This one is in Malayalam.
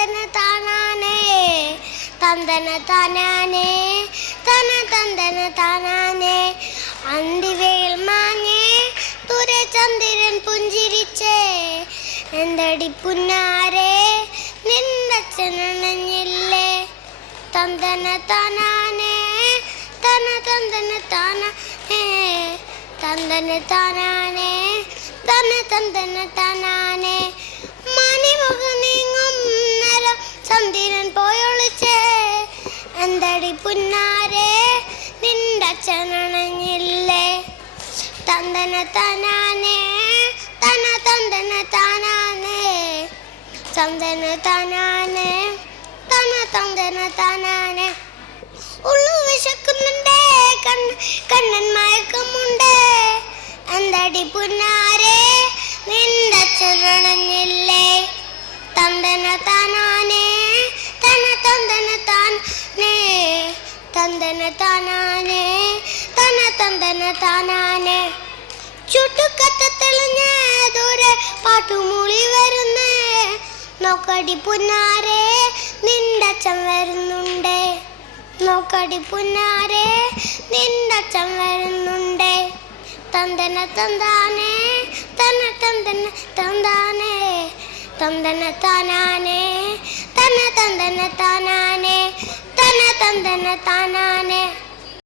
തന്തന താനാനേ തന്തന താനാനേ തന്തന താനാനേ അന്തിവേൽ മാഞ്ഞേ തുരെ ചന്ദ്രൻ പുഞ്ചിരിച്ചേ എന്തടി പുന്നാരേ നിന്നച്ഛനണഞ്ഞില്ലേ തന്തന താനാനേ തന്തന താനാനേ തന്തന താനാനേ തന്തന താനാനേ മണിമുഖം നീങ്ങും നേരം ചന്ദ്രൻ പോയൊളിച്ചേ എന്തടി പുന്നാരേ നിന്റെ അച്ഛനണഞ്ഞില്ലേ തന്തന താനാനേ തന്തന താനാനേ തന്തന താനാനേ തന്തന താനാനേ ഉള്ളു വിശക്കുന്നുണ്ടേ കണ്ണൻ മയക്കമുണ്ടേ എന്തടി പുന്നാരേ നിന്റെ അച്ഛനണഞ്ഞില്ലേ തന്തന താനാനേ തന്തന താനേ തന്തന താനാനേ തന്തന താനാനേ ചുട്ടുകത്ത തെളിഞ്ഞ ദൂരെ പാട്ടുമൂളി വരുന്നേ നോക്കടി പുന്നാരേ നിന്റെ അച്ഛൻ വരുന്നുണ്ടേ നോക്കടി പുന്നാരേ നിന്റെ അച്ഛൻ വരുന്നുണ്ടേ തന്തന തന്താനേ തന്തന തന്താനേ തന്തന താനാനേ തന്തന താനാനേ തന്തന താനാനേ